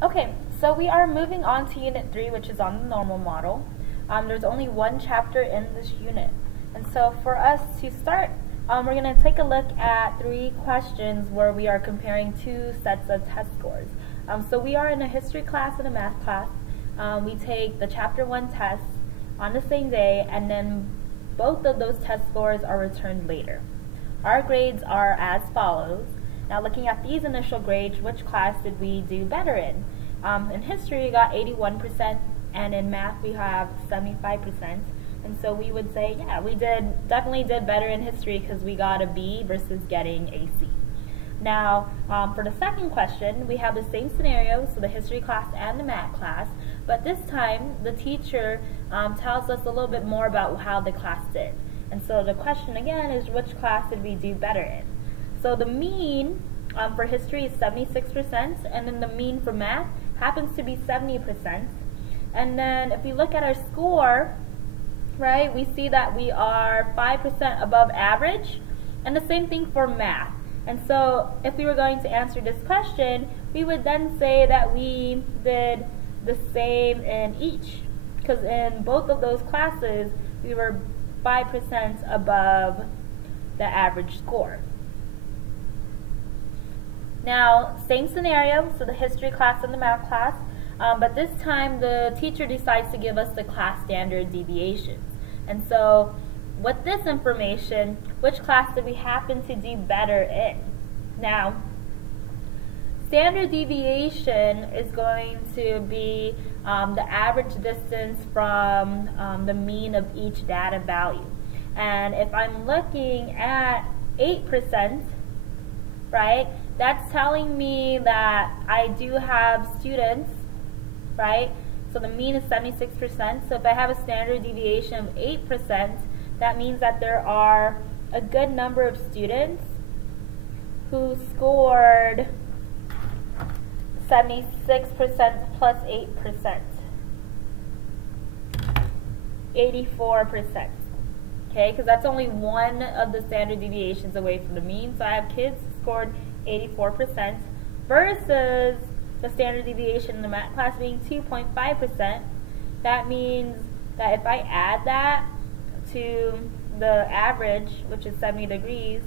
Okay, so we are moving on to Unit 3, which is on the normal model. There's only one chapter in this unit. And so for us to start, we're going to take a look at 3 questions where we are comparing 2 sets of test scores. So we are in a history class and a math class. We take the Chapter 1 tests on the same day, and then both of those test scores are returned later. Our grades are as follows. Now looking at these initial grades, which class did we do better in? In history we got 81%, and in math we have 75%. And so we would say, yeah, we definitely did better in history because we got a B versus getting a C. Now, for the second question, we have the same scenario, so the history class and the math class, but this time the teacher tells us a little bit more about how the class did. And so the question again is, which class did we do better in? So the mean for history is 76%, and then the mean for math happens to be 70%. And then if we look at our score, right, we see that we are 5% above average, and the same thing for math. And so if we were going to answer this question, we would then say that we did the same in each, because in both of those classes we were 5% above the average score. Now, same scenario, so the history class and the math class, but this time the teacher decides to give us the class standard deviations. And so with this information, which class did we happen to do better in? Now, standard deviation is going to be the average distance from the mean of each data value. And if I'm looking at 8%, right, that's telling me that I do have students, right? So the mean is 76%. So if I have a standard deviation of 8%, that means that there are a good number of students who scored 76% plus 8%, 84%. Okay, because that's only one of the standard deviations away from the mean. So I have kids who scored 84% versus the standard deviation in the math class being 2.5%. That means that if I add that to the average, which is 70 degrees,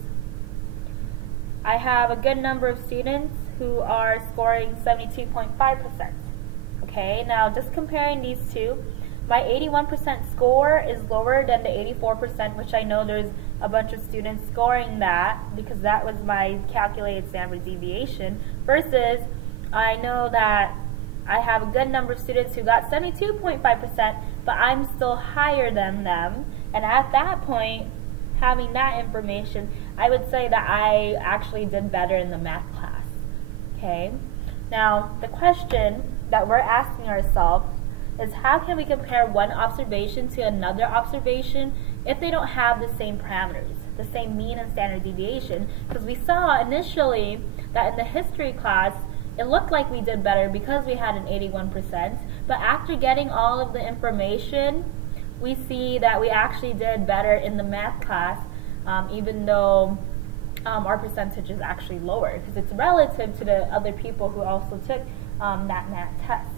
I have a good number of students who are scoring 72.5%. Okay, now just comparing these two, my 81% score is lower than the 84%, which I know there's a bunch of students scoring that because that was my calculated standard deviation, versus I know that I have a good number of students who got 72.5%, but I'm still higher than them. And at that point, having that information, I would say that I actually did better in the math class. Okay? Now, the question that we're asking ourselves is, how can we compare one observation to another observation if they don't have the same parameters, the same mean and standard deviation? Because we saw initially that in the history class, it looked like we did better because we had an 81%, but after getting all of the information, we see that we actually did better in the math class, even though our percentage is actually lower, because it's relative to the other people who also took that math test.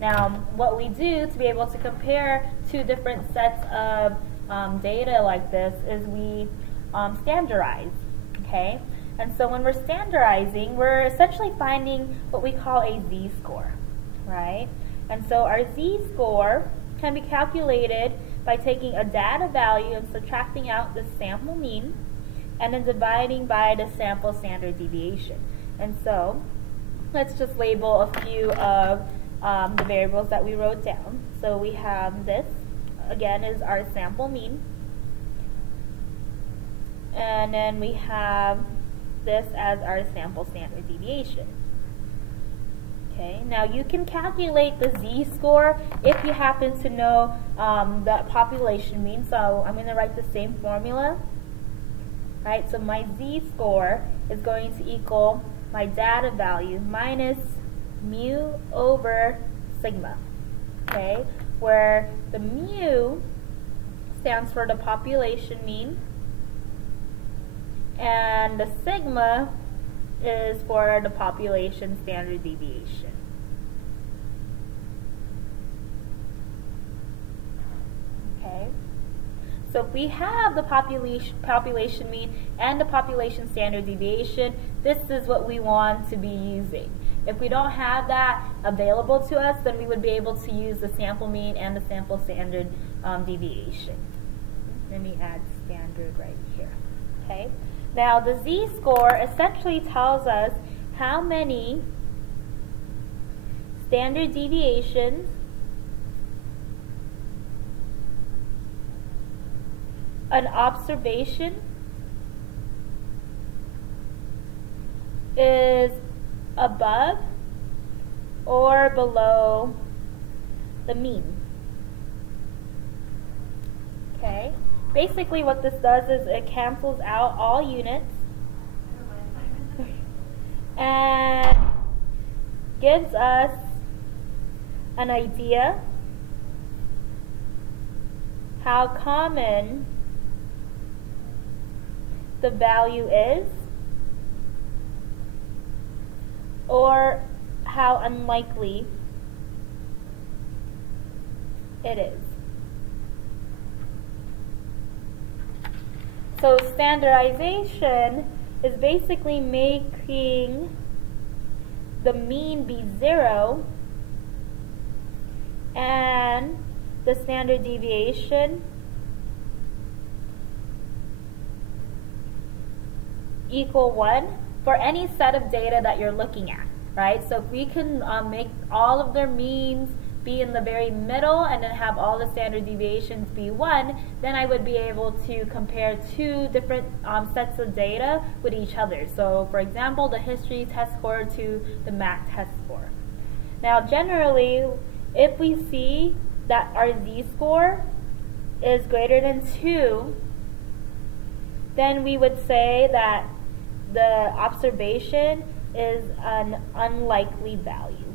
Now, what we do to be able to compare 2 different sets of data like this is we standardize, okay? And so when we're standardizing, we're essentially finding what we call a z-score, right? And so our z-score can be calculated by taking a data value and subtracting out the sample mean, and then dividing by the sample standard deviation. And so let's just label a few of the variables that we wrote down. So we have this, again, is our sample mean. And then we have this as our sample standard deviation. Okay, now you can calculate the z-score if you happen to know the population mean. So I'm going to write the same formula. Right, so my z-score is going to equal my data value minus mu over sigma. Okay, where the mu stands for the population mean, and the sigma is for the population standard deviation. So if we have the population mean and the population standard deviation, this is what we want to be using. If we don't have that available to us, then we would be able to use the sample mean and the sample standard deviation. Let me add standard right here. Okay. Now the z-score essentially tells us how many standard deviations an observation is above or below the mean. Okay. Basically what this does is it cancels out all units and gives us an idea how common the value is or how unlikely it is. So standardization is basically making the mean be 0 and the standard deviation equal 1 for any set of data that you're looking at, right? So if we can make all of their means be in the very middle and then have all the standard deviations be 1, then I would be able to compare two different sets of data with each other. So for example, the history test score to the math test score. Now generally, if we see that our z-score is greater than 2, then we would say that the observation is an unlikely value.